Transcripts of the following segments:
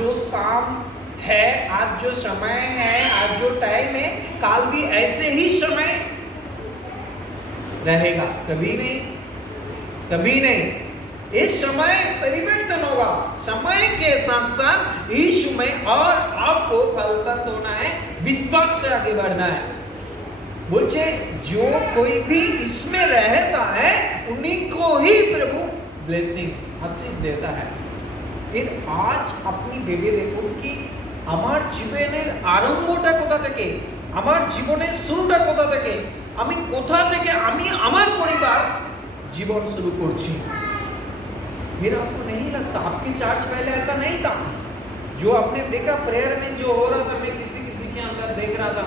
जो शाम है, आज जो समय है, आज जो टाइम है, काल भी ऐसे ही समय रहेगा? कभी नहीं, कभी नहीं। इस समय परिवर्तन होगा। समय के साथ साथ यीशु में और आपको फलवंत होना है, विश्वास से आगे बढ़ना है। बोलचे जो कोई भी इसमें रहता है उन्हीं को ही प्रभु ब्लेसिंग आशीष देता है। फिर आज अपनी भेबे देखो कि আমার জীবনের আরম্ভটা কোথা থেকে, আমার জীবনের শুরুটা কোথা থেকে, আমি কোথা থেকে আমি আমার পরিবার জীবন शुरू করছি। फिर आपको नहीं लगता आपकी चर्च पहले ऐसा नहीं था? जो आपने देखा प्रेयर में जो हो रहा था, मैं किसी के अंदर देख रहा था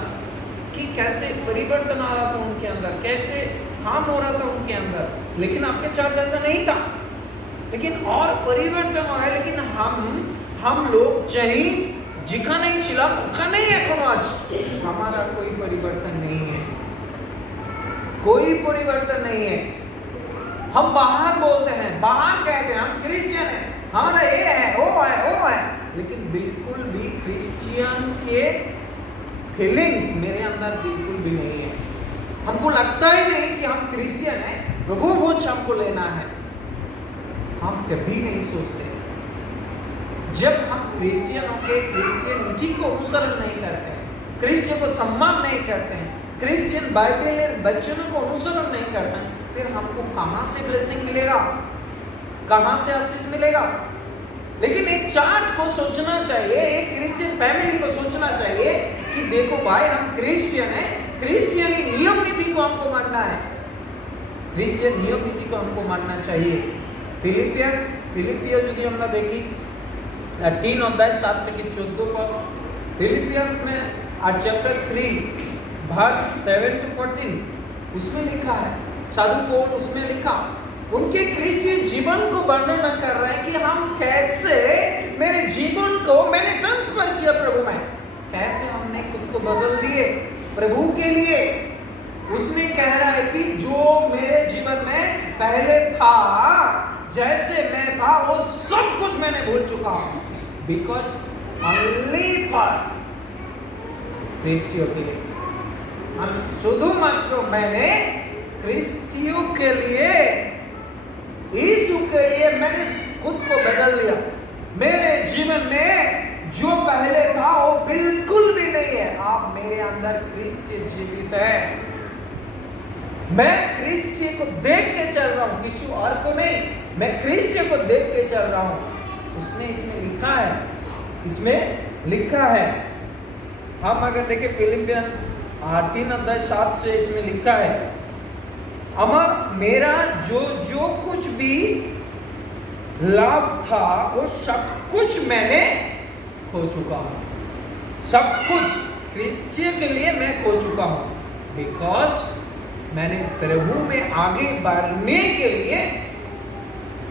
कि कैसे परिवर्तन आ रहा था उनके अंदर, कैसे काम हो रहा था उनके अंदर। लेकिन आपके चर्च ऐसा नहीं था, लेकिन और परिवर्तन हो रहा है। लेकिन हम लोग चाहे যেখানেই ছিলাম ওখানেই এখনো আছি, हमारा कोई परिवर्तन नहीं है, कोई परिवर्तन नहीं है। हम बाहर बोलते हैं, बाहर कहते हैं हम क्रिश्चियन हैं, हमारा ये है वो है, लेकिन बिल्कुल भी क्रिश्चियन के फीलिंग्स मेरे अंदर बिल्कुल भी नहीं है। हमको लगता ही नहीं कि हम क्रिश्चियन हैं, प्रभु भोज हमको लेना है। हम कभी नहीं सोचते। जब हम क्रिश्चियन होके क्रिश्चियनिटी को अनुसरण नहीं करते हैं, क्रिश्चियन को सम्मान नहीं करते हैं, क्रिश्चियन बाइबल के वचनों को अनुसरण नहीं करते हैं, फिर हमको कहां से ब्लेसिंग मिलेगा, कहां से आशीष मिलेगा? लेकिन एक चर्च को सोचना चाहिए, एक क्रिश्चियन फैमिली को सोचना चाहिए कि देखो भाई हम क्रिश्चियन हैं, क्रिश्चियन की नियम नीति को हमको मानना है, क्रिश्चियन नियम नीति को हमको मानना चाहिए। फिलिपियंस যদি আমরা দেখি 3 অধ্যায় 7 থেকে 14 পদ, फिलिपियंस में चैप्टर 3 वर्स 7 to 14 उसमें लिखा है, साधु पौल उसमें लिखा उनके क्रिश्चियन जीवन को वर्णन कर रहे हैं कि हम कैसे मेरे जीवन को मैंने ट्रांसफर किया प्रभु में, कैसे हमने खुद को बदल दिए प्रभु के लिए। उसने कह रहा है कि जो मेरे जीवन में पहले था, जैसे मैं था वो सब कुछ मैंने भूल चुका हूं, बिकॉज ओनली फॉर क्रिस्टियों के लिए, हम शुधुमात्र मैंने क्रिस्टियों के लिए, यीशु के लिए मैंने खुद को बदल लिया। मेरे जीवन में जो पहले था वो बिल्कुल भी नहीं है। आप मेरे अंदर क्रिस्टियन जीवित है, मैं क्रिस्टियन को देख के चल रहा हूं, किसी और को नहीं, मैं क्रिस्टियन को देख के चल रहा हूं। उसने इसमें लिखा है, इसमें लिखा है। हम अगर देखें फिलिपियंस 3 अध्याय 7 से इसमें लिखा है, अमर मेरा जो कुछ भी लाभ था वो सब कुछ मैंने खो चुका हूं, सब कुछ क्रिश्चियन के लिए मैं खो चुका हूं, बिकॉज मैंने प्रभु में आगे बढ़ने के लिए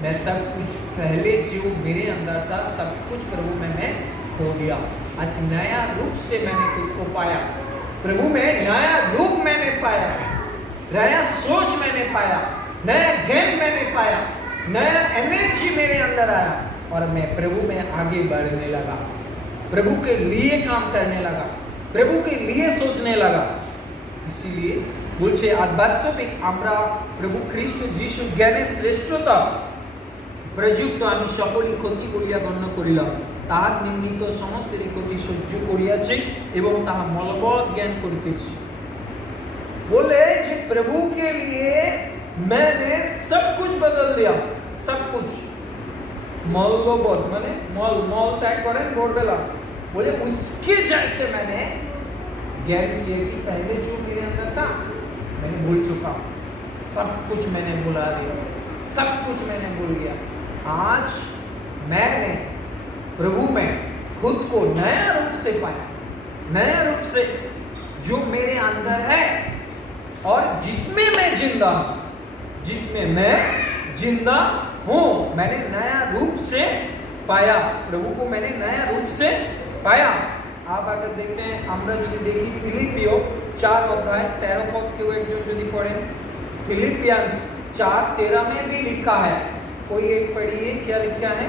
मैं सब कुछ पहले जो मेरे अंदर था सब कुछ प्रभु में मैं खो दिया। आज नया रूप से मैंने खुद को पाया, प्रभु में नया रूप मैंने पाया, नया सोच मैंने पाया, नया ज्ञान मैंने पाया, नया एनर्जी मेरे अंदर आया और मैं प्रभु में आगे बढ़ने लगा, प्रभु के लिए काम करने लगा, प्रभु के लिए सोचने लगा। इसीलिए বলছে আর বাস্তবিক আমরা প্রভু খ্রিস্ট যিশু জ্ঞানের শ্রেষ্ঠতা প্রযুক্ত আমি সকলই ক্ষতি বলিয়া গণ্য করিলাম, তাহার নিমিত্ত সমস্তেরই ক্ষতি সহ্য করিয়াছি এবং তাহা মলবৎ জ্ঞান করিতেছি। बोले कि प्रभु के लिए मैंने सब कुछ बदल दिया, सब कुछ मौलबत माने मौल त्याग करें भोरबेला, बोले उसके जैसे मैंने ज्ञान किया कि पहले जो मेरे अंदर था मैंने भूल चुका, सब कुछ मैंने भुला दिया, सब कुछ मैंने भूल गया। आज मैंने प्रभु में खुद को नया रूप से पाया, नया रूप से जो मेरे अंदर है और जिसमें मैं जिंदा हूं, जिसमें मैं जिंदा हूं, मैंने नया रूप से पाया, प्रभु को मैंने नया रूप से पाया। आप अगर देखते हैं আমরা যদি দেখি ফিলিপিও 4 অধ্যায় 13 পদ কেউ একজন যদি পড়েন, फिलिपियंस 4:13 में भी लिखा है, कोई एक पढ़िए क्या लिखा है।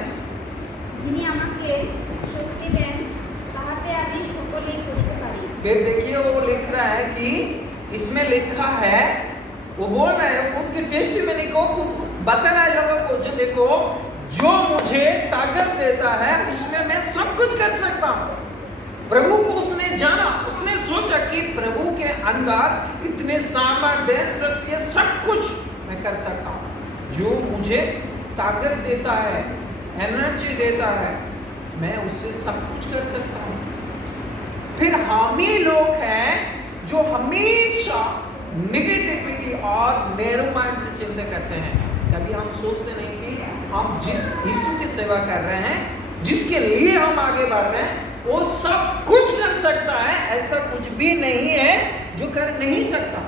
যিনি আমাকে फिर देखिए वो लिख रहा है कि इसमें लिखा है, वो बोल रहा है खुद के टेस्टिमनी को बता रहा है लोगों को, जो देखो जो मुझे ताकत देता है उसमें मैं सब कुछ कर सकता हूँ। प्रभु को उसने जाना, उसने सोचा कि प्रभु के अंदर इतने सामर्थ्य सत्य सब कुछ मैं कर सकता हूँ। जो मुझे ताकत देता है, एनर्जी देता है, मैं उससे सब कुछ कर सकता हूँ। फिर हम ही लोग हैं जो हमेशा निगेटिविटी और नैरो माइंड से चिंता करते हैं। कभी हम सोचते नहीं कि हम जिस यीशु की सेवा कर रहे हैं, जिसके लिए हम आगे बढ़ रहे हैं, वो सब कुछ कर सकता है। ऐसा कुछ भी नहीं है जो कर नहीं सकता।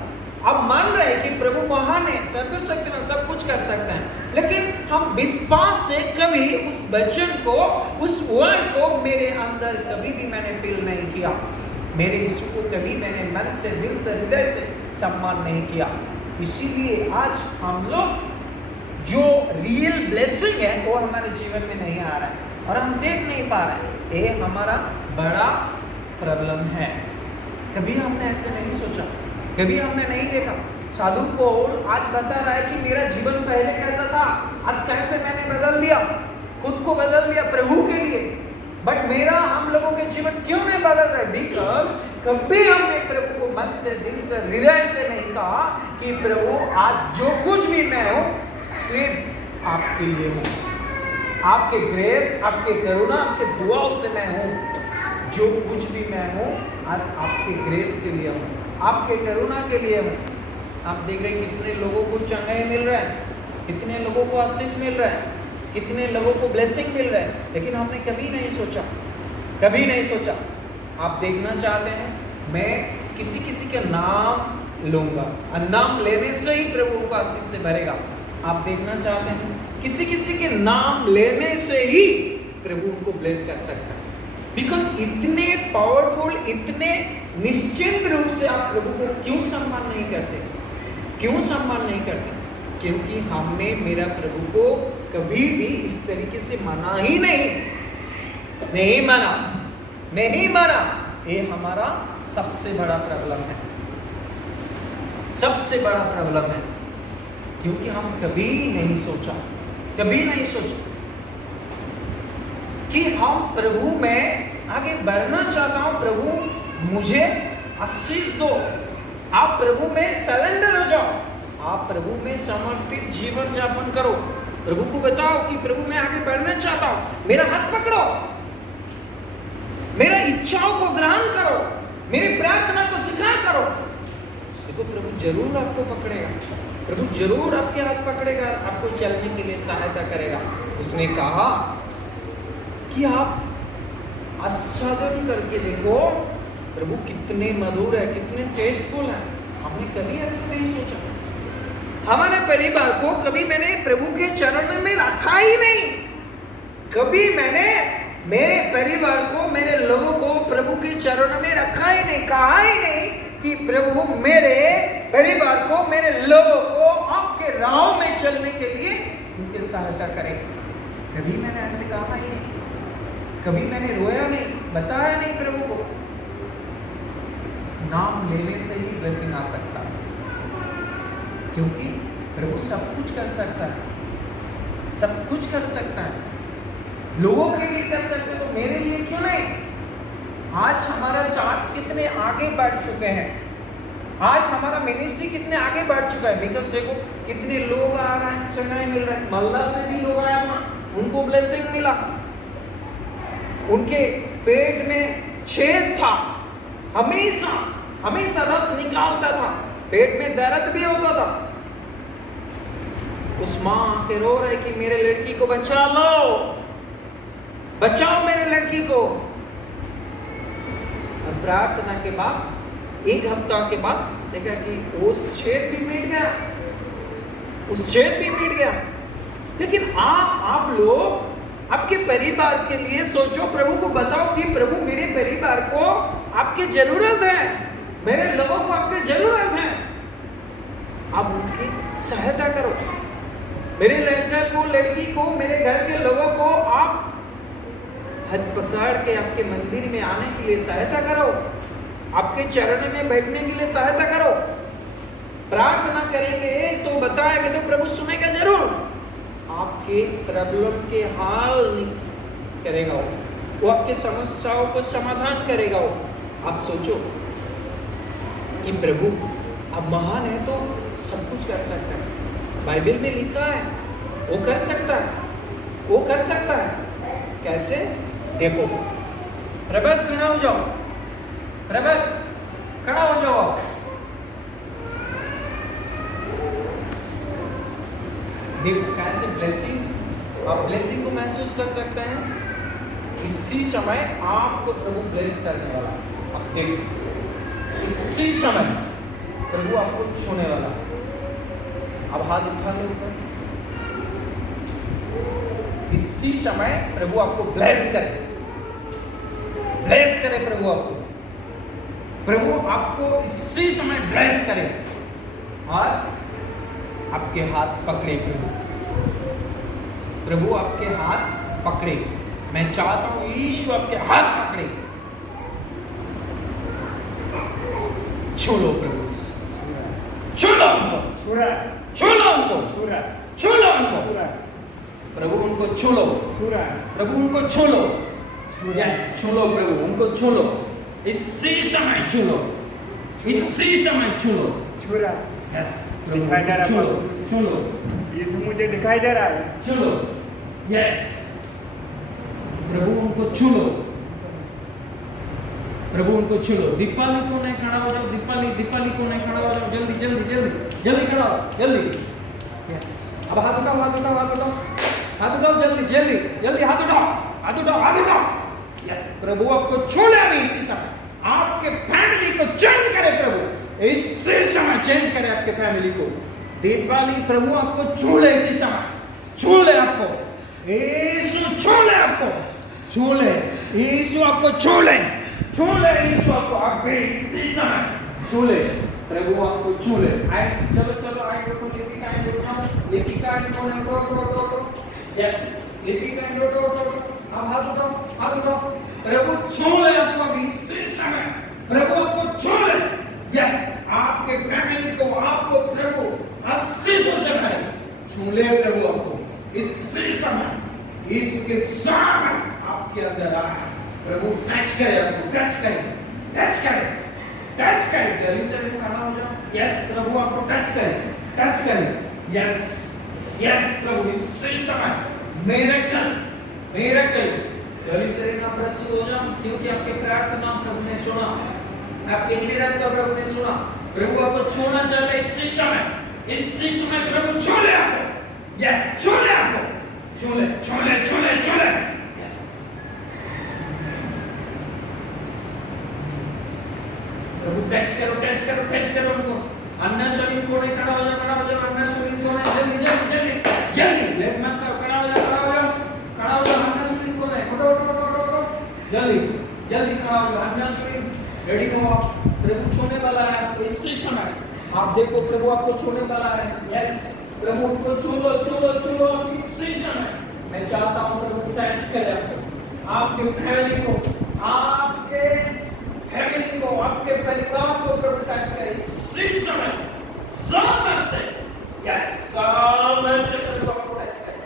अब मान रहे हैं कि प्रभु महान है, सर्वशक्तिमान, सब कुछ कर सकते हैं, लेकिन हम विश्वास से कभी उस वचन को, उस वर्ड को मेरे अंदर कभी भी मैंने फील नहीं किया। मेरे यीशु को कभी मैंने मन से, दिल से, हृदय से सम्मान नहीं किया। इसीलिए आज हम लोग जो रियल ब्लेसिंग है वो हमारे जीवन में नहीं आ रहा है और हम देख नहीं पा रहे हैं। ये हमारा बड़ा प्रॉब्लम है। कभी हमने ऐसे नहीं सोचा, कभी हमने नहीं देखा। साधु पौल आज बता रहा है कि मेरा जीवन पहले कैसा था, आज कैसे मैंने बदल दिया, खुद को बदल दिया प्रभु के लिए। बट मेरा, हम लोगों के जीवन क्यों नहीं बदल रहे? बिकॉज कभी हमने प्रभु को मन से, दिल से, हृदय से नहीं कहा कि प्रभु आज जो कुछ भी मैं हूँ सिर्फ आपके लिए हूँ, आपके ग्रेस, आपके करुणा, आपके दुआओं से मैं हूँ। जो कुछ भी मैं हूँ आज आपके ग्रेस के लिए हूँ, आपके करुणा के लिए हूँ। आप देख रहे हैं कितने लोगों को चंगाई मिल रहा है, कितने लोगों को आशीष मिल रहा है, कितने लोगों को ब्लेसिंग मिल रहा है, लेकिन हमने कभी नहीं सोचा, कभी नहीं सोचा। आप देखना चाहते हैं मैं किसी का नाम लूंगा और नाम लेने से ही प्रभु उनको आशीष से भरेगा। आप देखना चाहते हैं किसी के नाम लेने से ही प्रभु उनको ब्लेस कर सकता है। बिकॉज इतने पावरफुल, इतने निश्चिंत रूप से आप प्रभु को क्यों सम्मान नहीं करते? क्यों सम्मान नहीं करते? क्योंकि हमने मेरा प्रभु को कभी भी इस तरीके से माना ही नहीं माना। ये हमारा सबसे बड़ा प्रॉब्लम है, सबसे बड़ा प्रॉब्लम है। क्योंकि हम कभी नहीं सोचा कि हम प्रभु में आगे बढ़ना चाहता हूं। प्रभु मुझे आशीष दो, आप प्रभु में सरेंडर हो जाओ, आप प्रभु में समर्पित जीवन यापन करो। प्रभु को बताओ कि प्रभु मैं आगे बढ़ना चाहता हूं, मेरा हाथ पकड़ो, मेरा इच्छाओं को ग्रहण करो, मेरी प्रार्थना को स्वीकार करो। देखो प्रभु जरूर आपको पकड़ेगा, प्रभु जरूर आपके हाथ पकड़ेगा, आपको चलने के लिए सहायता करेगा। उसने कहा कि आप आस्वादन करके देखो प्रभु कितने मधुर है, कितने टेस्टफुल है। हमने कभी ऐसे नहीं सोचा। हमारे परिवार को कभी मैंने प्रभु के चरण में रखा ही नहीं। कभी मैंने मेरे परिवार को, मेरे लोगों को प्रभु के चरण में रखा ही नहीं, कहा ही नहीं कि प्रभु मेरे परिवार को, मेरे लोगों को आपके राह में चलने के लिए उनकी सहायता करें। कभी मैंने ऐसे कहा ही नहीं, कभी मैंने रोया नहीं, बताया नहीं प्रभु को। नाम लेने से ही ब्लेसिंग आ सकता है, क्योंकि प्रभु सब कुछ कर सकता है, सब कुछ कर सकता है। लोगों के लिए कर सकते तो मेरे लिए क्यों नहीं? आज हमारा चर्च कितने आगे बढ़ चुके हैं, आज हमारा मिनिस्ट्री कितने आगे बढ़ चुका है। बिकॉज देखो कितने लोग आ रहे हैं, चंगाई मिल रहा है। मोहल्ला से भी लोग आया था, उनको ब्लेसिंग मिला। उनके पेट में छेद था, हमेशा रस निकालता था, पेट में दर्द भी होता था। उस माँ के रो रहे कि मेरे लड़की को बचा लो, बचाओ मेरे लड़की को। और प्रार्थना के बाद 1 हफ्ता के बाद देखा कि उस छेद भी मिट गया। लेकिन आप लोग आपके परिवार के लिए सोचो, प्रभु को बताओ कि प्रभु मेरे परिवार को आपकी जरूरत है, मेरे लोगों को आपकी जरूरत है। आप उनकी सहायता करो, मेरे लड़का को, लड़की को, मेरे घर के लोगों को आप हाथ पकड़ के आपके मंदिर में आने के लिए सहायता करो। आपके चरण में बैठने के लिए सहायता करो। प्रार्थना करेंगे तो बताएंगे तो प्रभु सुनेगा जरूर। आपके प्रॉब्लम के हाल करेगा वो आपके समस्याओं को समाधान करेगा वो। आप सोचो कि प्रभु अब महान है तो सब कुछ कर सकता है। बाइबल में लिखा है वो कर सकता है, वो कर सकता है। कैसे? देखो, प्रभत खड़ा हो जाओ, प्रभत खड़ा हो जाओ। देखो कैसे ब्लेसिंग, आप ब्लेसिंग को महसूस कर सकते हैं। इसी समय आपको प्रभु ब्लेस करने वाला। अब देखो इसी समय प्रभु आपको छूने वाला। अब हाथ उठा लो ऊपर। इसी समय प्रभु आपको ब्लेस करे, ब्लेस करे प्रभु आपको। प्रभु आपको इसी समय ब्लेस करे और आपके हाथ पकड़े। प्रभु आपके हाथ पकड़े। मैं चाहता हूं यीशु आपके हाथ पकड़े। छू लो प्रभु, छू लो उनको, छू लो उनको, छू लो उनको। प्रभु उनको छू लो, प्रभु उनको छू लो, छू लो प्रभु उनको छू लो। इसी समय छू लो, इसी समय छू लो। यस, दिखाई दे रहा है, छू लो। यीशु मुझे दिखाई दे रहा है। छू लो, यस। प्रभु उनको छू लो, प्रभु उनको छू लो। दीपाली को नहीं खड़ा हो जाओ, दीपाली को नहीं खड़ा हो जाओ। जल्दी जल्दी जल्दी जल्दी खड़ा हो, जल्दी। यस, अब हाथ उठाओ, हाथ उठाओ, हाथ उठाओ, हाथ उठाओ, जल्दी जल्दी जल्दी हाथ उठाओ, हाथ उठाओ, हाथ उठाओ। यस, प्रभु आपको छू ले अभी इसी समय। आपके फैमिली को चेंज करे प्रभु, इसी समय चेंज करे आपके फैमिली को। दीपाली प्रभु आपको छू ले इसी समय, छू ले आपको। यीशु छू ले आपको, छू ले यीशु आपको, छू ले, छू ले यीशु आपको। आप इसी समय छू ले, प्रभु आपको छू ले। आए चलो चलो आए, देखो लिपिका एंड रोटो, लिपिका एंड रोटो। यस, लिपिका एंड रोटो। अब हाथ उठाओ, हाथ उठाओ। प्रभु छू ले आपको अभी इसी समय, प्रभु आपको छू ले। यस, आपके फैमिली को, आपको प्रभु आशीषों से भरे। छू ले प्रभु आपको इसी समय। यीशु के सामने आपके अंदर आए। प्रभु टच करे आपको, टच करे, टच करे, टच करे। गली से खड़ा हो जाओ। यस, प्रभु आपको टच करे, टच करे। यस यस प्रभु इसी समय मिरेकल, मिरेकल। गली से प्रस्तुत हो जाओ, क्योंकि आपके प्रार्थना प्रभु ने सुना, आपके निवेदन को प्रभु ने सुना। प्रभु आपको छूना चाहते इसी समय, इसी समय प्रभु छू ले आपको। यस, छू ले आपको, छू ले, छू ले, छू ले, छू ले। यस, प्रभु टच करो, टच करो, टच करो उनको। अन्ना शरीर को नहीं, खड़ा हो जाओ, खड़ा हो जाओ। अन्ना शरीर को नहीं, जल्दी जल्दी जल्दी जल्दी लेट मत करो, खड़ा हो जाओ, खड़ा हो जाओ, खड़ा हो जाओ। अन्ना शरीर को नहीं, उठो उठो उठो उठो, जल्दी जल्दी खड़ा हो जाओ। अन्ना शरीर रेडी हो, प्रभु छूने वाला है आपको इसी समय। आप देखो प्रभु आपको छूने वाला है। यस, प्रभु को छू लो, छू लो, छू लो इसी समय। मैं चाहता हूं प्रभु टच करे आपको, आपके फैमिली को, आपके फैमिली को, आपके परिवार को प्रभु टच करे इसी समय, सामने से। यस, सामने से प्रभु आपको टच करे,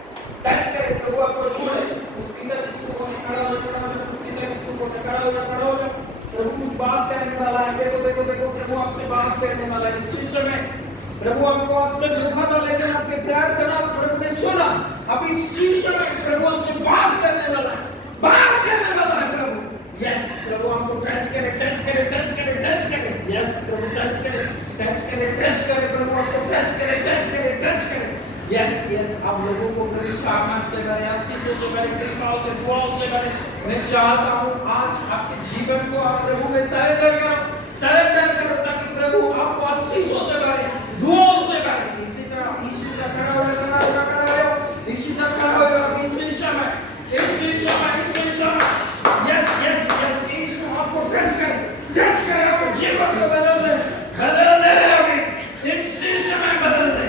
टच करे। प्रभु आपको छू ले। उसकी तरफ इसको खड़ा हो जाओ, खड़ा हो जाओ। उसकी तरफ इसको खड़ा हो जाओ, खड़ा हो जाओ। प्रभु कुछ बात करने वाला है। देखो देखो देखो, प्रभु आपसे बात करने वाला है इसी समय। प्रभु आपको अब तक रुका था, लेकिन आपके प्रार्थना प्रभु ने सुना। अभी इसी समय प्रभु आपसे बात करने वाला है, बात करने वाला है प्रभु। यस, प्रभु आपको टच करे, टच करे, टच करे, टच करे। यस, प्रभु टच करे, टच करे, टच करे। प्रभु आपको टच करे, टच करे, टच करे। यस यस, आप लोगों को प्रभु सामर्थ से भरे, आशीषों से भरे, कृपाओं से, दुआओं से भरे। मैं चाहता हूँ आज आपके जीवन को आप प्रभु में सरेंडर करो, सरेंडर करो, ताकि प्रभु आपको आशीषों से भरे, दुआओं से भरे। इसी तरह खड़ा हो, खड़ा हो, खड़ा हो, इसी तरह खड़ा हो, इसी समय, इसी समय, इसी समय। यस यस यस, यीशु आपको टच करे, आपको जीवन को बदल दे, बदल दे अभी इसी समय, बदल दे।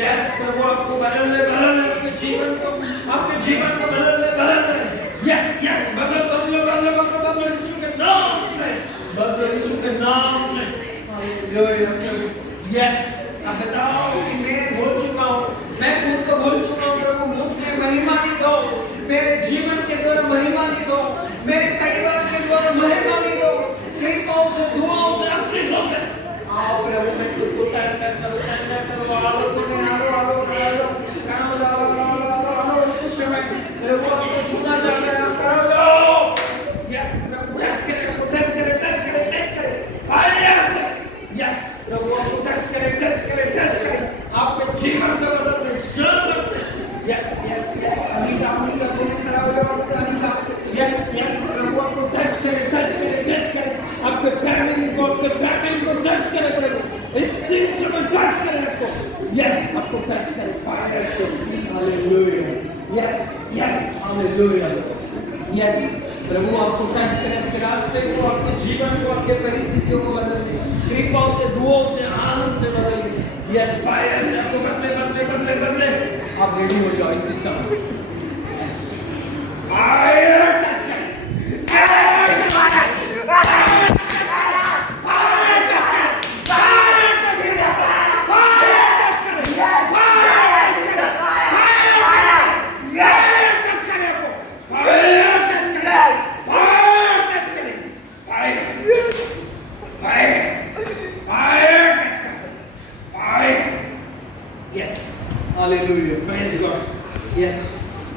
यस, प्रभु आपको बदल दे, आपके जीवन को, आपके जीवन को बदल दे। यस यस, बदल बदल बदल बदल बदल यीशु के नाम से, बस यीशु के यस, अब बताओ कि मैं भूल चुका हूँ, मैं खुद को भूल चुका हूँ। प्रभु मुझ में महिमा दी दो, मेरे जीवन के द्वारा महिमा दी दो, मेरे परिवार के द्वारा महिमा दी दो, कृपाओं से, दुआओं से, आशीषों से। आओ प्रभु, मैं खुद को सरेंडर करो, आलो प्रभु, प्रभु आपको छूना चाहता है, यस, टच करे, यस, प्रभु आपको टच करे, आपके जीवन को बदलने जरूरत से, यस, अनीता यस, प्रभु आपको टच करे, आपके फैमिली को, आपके फैमिली को टच करे प्रभु, इस चीज में टच करे आपको, यस, आपको टच करे, हालेलुया, यस, हालेलुया, यस, प्रभु आपको टच करे, आपके रास्ते को, आपके जीवन को, आपके परिस्थितियों को बदल दे, कृपाओं से, दुआओं से, आनंद से बदल दे, यस, फायर से आपको बदले, आप रेडी हो जाओ इसी समय, यस, फायर टच करे, हालेलुया, प्रेज गॉड, यस।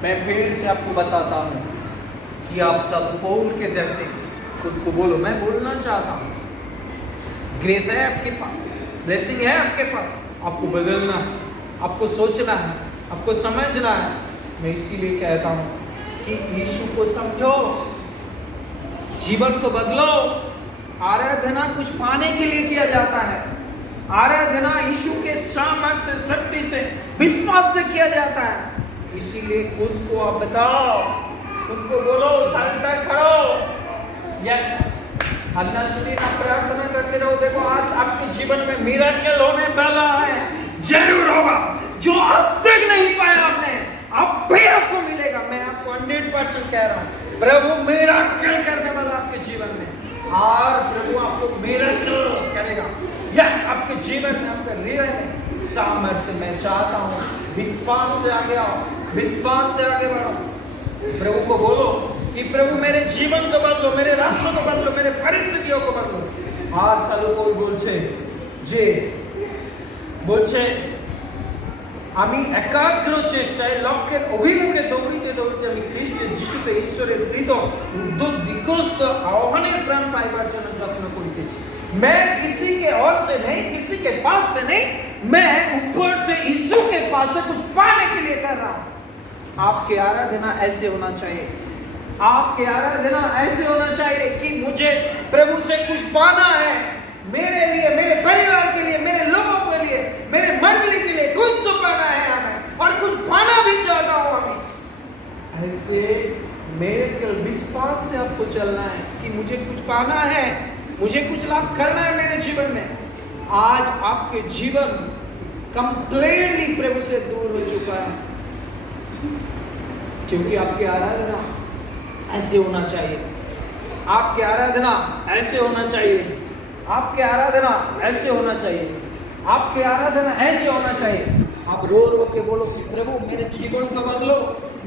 मैं फिर से आपको बताता हूँ कि आप सब पौल के जैसे खुद को बोलो, मैं बोलना चाहता हूँ, ग्रेस है आपके पास, ब्लेसिंग है आपके पास, आपको बदलना है, आपको सोचना है, आपको समझना है। मैं इसीलिए कहता हूँ कि यीशु को समझो, जीवन को बदलो। आराधना कुछ पाने के लिए किया जाता है, आराधना यीशु के सामर्थ्य से, शक्ति से, विश्वास से किया जाता है। इसीलिए खुद को आप बताओ, खुद को बोलो, सरेंडर करो, यस। अन्ना सुनी ना प्रार्थना करते रहो। देखो आज आपके जीवन में मिरेकल होने वाला है, जरूर होगा, जो अब तक नहीं पाया आपने, अब भी आपको मिलेगा। मैं आपको 100% कह रहा हूँ, प्रभु मिरेकल करने वाला आपके जीवन में, और प्रभु आपको मिरेकल करेगा, यस, आपके जीवन में, आपके हृदय में सामर्थ्य। मैं चाहता हूँ विश्वास से आगे आओ, विश्वास से आगे बढ़ो, प्रभु को बोलो कि प्रभु मेरे जीवन को बदलो, मेरे रास्तों को बदलो, मेरे परिस्थितियों को बदलो। और साधु पौल বলছে আমি একাগ্র চেষ্টায় লক্ষ্যের অভিমুখে দৌড়িতে দৌড়িতে আমি খ্রিস্টের যিশুতে ঈশ্বরের প্রীত উদ্যোগগ্রস্ত আহ্বানের প্রাণ পাইবার জন্য যত্ন করিতেছি। मैं किसी के और से नहीं, किसी के पास से नहीं, मैं ऊपर से यीशु के पास से कुछ पाने के लिए कर रहा हूँ। आपकी आराधना ऐसे होना चाहिए, आपकी आराधना ऐसे होना चाहिए कि मुझे प्रभु से कुछ पाना है, मेरे लिए, मेरे परिवार के लिए, मेरे लोगों के लिए, मेरे मंडली के लिए कुछ तो पाना है हमें, और कुछ पाना भी चाहता हूँ अभी। ऐसे मेरे विश्वास से आपको चलना है कि मुझे कुछ पाना है, मुझे कुछ लाभ करना है मेरे जीवन में। आज आपके जीवन कंप्लीटली प्रभु से दूर हो चुका है, क्योंकि आपकी आराधना ऐसे होना चाहिए, आपकी आराधना ऐसे होना चाहिए, आपकी आराधना ऐसे होना चाहिए, आपकी आराधना ऐसे होना चाहिए। आप रो रो के बोलो कि प्रभु मेरे जीवन को बदलो,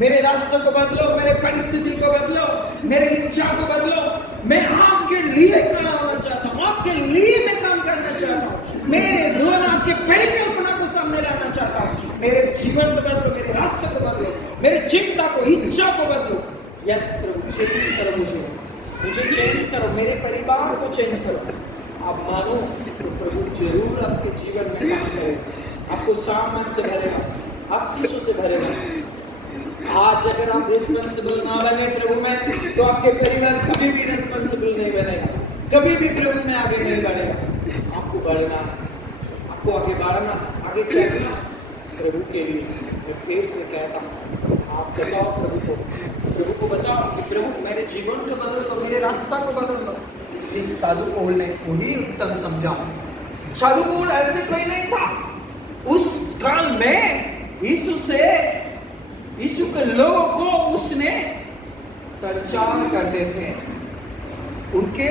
मेरे रास्ते को बदलो, मेरे परिस्थिति को बदलो, मेरे इच्छा को बदलो। मैं आपके लिए खड़ा होना चाहता हूँ, आपके लिए मैं काम करना चाहता हूँ, मेरे भवन आपके परिकल्पना को सामने लाना चाहता हूँ। मेरे जीवन को बदलो, मेरे रास्ते को बदलो, मेरे चिंता को, इच्छा को बदलो। यस प्रभु, चेंज करो मुझे चेंज करो, मेरे परिवार को चेंज करो। आप मानो तो प्रभु जरूर आपके जीवन में काम करेगा, आपको सामर्थ्य से भरेगा, आशीषों से भरेगा। आज अगर आप रिस्पॉन्सिबल ना बने प्रभु में, तो आपके परिवार कभी भी रिस्पॉन्सिबल नहीं बनेगा, कभी भी प्रभु में आगे नहीं बढ़ेगा। आपको बढ़ना, आपको आगे बढ़ना, आगे चलना प्रभु के लिए। मैं फिर से कहता हूँ, आप बताओ प्रभु को बताओ कि प्रभु मेरे जीवन को बदल दो, मेरे रास्ता को बदल दो। साधु पौल ने वही उत्तम समझा। साधु पौल ऐसे कोई नहीं था उस काल में, यीशु के लोगों को उसने प्रचार करते थे, उनके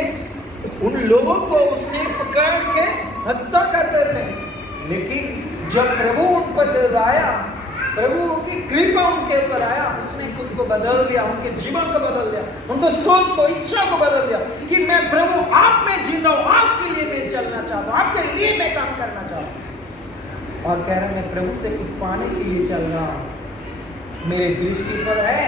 उन लोगों को उसने पकड़ के हत्या करते थे, लेकिन जब प्रभु उन पर आया, प्रभु की कृपा उनके ऊपर आया, उसने खुद को बदल दिया, उनके जीवन को बदल दिया, उनको सोच को, इच्छा को बदल दिया कि मैं प्रभु आप में जीना हूं, आपके लिए मैं चलना चाहता हूं, आपके लिए मैं काम करना चाहता हूं। और कह रहा मैं प्रभु से कुछ पाने के लिए चल रहा हूं, मेरे दृष्टि पर है।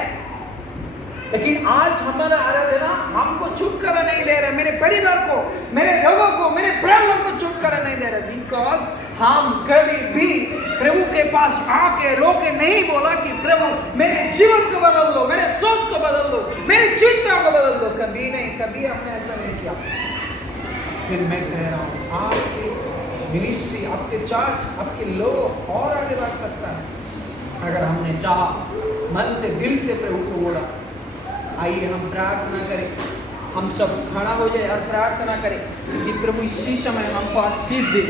लेकिन आज हमारा आराधना हमको छुटकारा नहीं दे रहा, मेरे परिवार को, मेरे लोगों को, मेरे प्रॉब्लम को छुटकारा नहीं दे रहा, बिकॉज हम कभी भी प्रभु के पास आके रो के नहीं बोला कि प्रभु मेरे जीवन को बदल दो, मेरे सोच को बदल दो, मेरी चिंता को बदल दो। कभी नहीं, कभी हमने ऐसा नहीं किया। फिर मैं कह रहा हूँ आपकी मिनिस्ट्री, आपके चर्च, आपके लोग और आगे बढ़ सकता है अगर हमने चाहा, मन से, दिल से प्रभु को बोला। आइए हम प्रार्थना करें, हम सब खड़ा हो जाए और प्रार्थना करें कि प्रभु इसी समय हमको आशीष दे,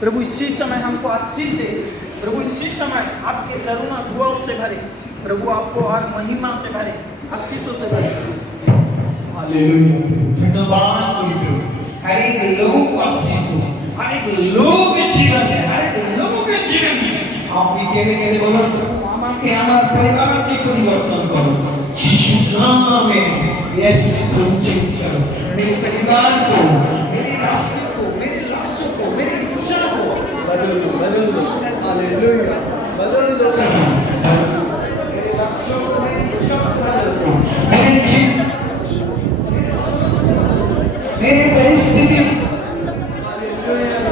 प्रभु इसी समय हमको आशीष दे, प्रभु इसी समय आपके करुणा दुआओं से भरे, प्रभु आपको और महिमा से भरे, आशीषों से भरे। हालेलुया, धन्यवाद प्रभु। हर एक लोगों को आशीष हो, हर एक लोगों के जीवन में, हर एक लोगों के जीवन में आप भी कहने बोलो प्रभु हमारे परिवार के परिवर्तन करो यीशु नाम में। यस प्रभु चेंज करो मेरे परिवार को, मेरे रास्ते को, मेरे लक्ष्य को, मेरे इच्छा को बदल दो, बदल दो। हालेलुया, बदल दो मेरे लक्ष्यों को, मेरी इच्छा को बदल दो, मेरे जीवन, मेरी परिस्थिति। हालेलुया,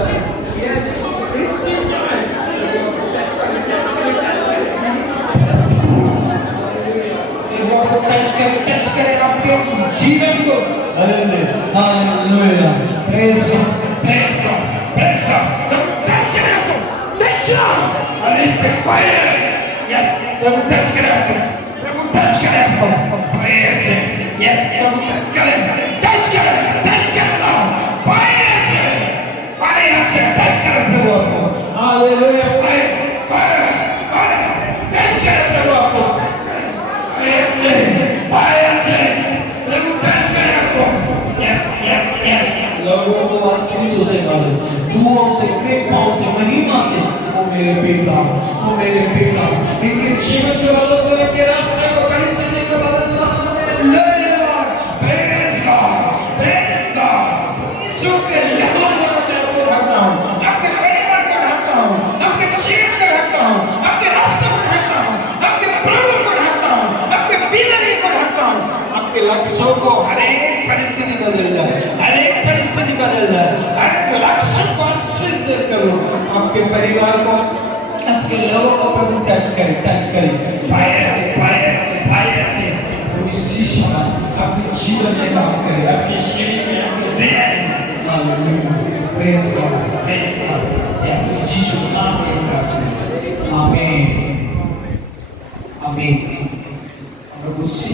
यस टच करें आपके जीवन को। Hallelujah, praise God, praise God, praise God. Touch करें आपको, टच अरे फायर। यस प्रभु टच करें आपको, प्रभु टच करें आपको, प्रेज। यस प्रभु टच करें, टच करें, टच करें, फायर से, फायर से टच करें प्रभु आपको। Hallelujah, fire, fire, fire, touch करें प्रभु आपको, फायर से, फायर से प्रभु टच करें आपको। यस यस यस, लोगों को आशीषों से भरो, दुआओं से, कृपाओं से, महिमा से। ओ मेरे पिता, ओ मेरे पिता, इनके जीवन को बदल दो, इनके रास्ते को, परिस्थिति को बदल दो। Hallelujah, praise God, praise God. सुके लहू से को ढकता हूं, आपके परिवार को ढकता हूं, आपके जीवन को ढकता हूं, आपके रास्ते को ढकता हूं, आपके प्रॉब्लम को ढकता हूं, आपके बीमारी को ढकता हूं, आपके लक्ष्यों को, हर एक परिस्थिति बदल जाए, हर एक परिस्थिति बदल जाए, हर एक लक्ष्य को आशीष दे करो। आपके परिवार को, आपके लोगों को प्रभु टच करे, टच करे, फायर से, फायर से, फायर से। प्रभु इसी समय आपके जीवन में काम करे, आपके शरीर में, आपके देह में। Hallelujah, praise God, praise God. Yes यीशु नाम में प्रार्थना, आमीन, आमीन। प्रभु से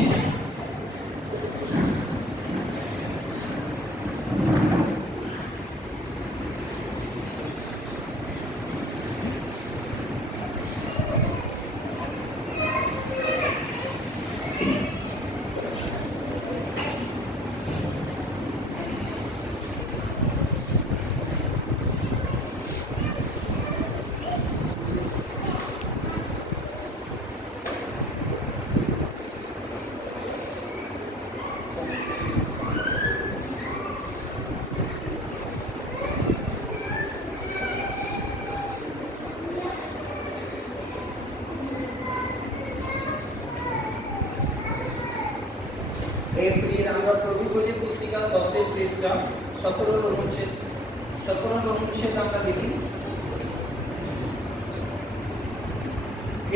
এপ্রিল আমরা প্রভু ভোজে পুস্তিকা 10 পৃষ্ঠা 17 অনুচ্ছেদ আমরা দেখি।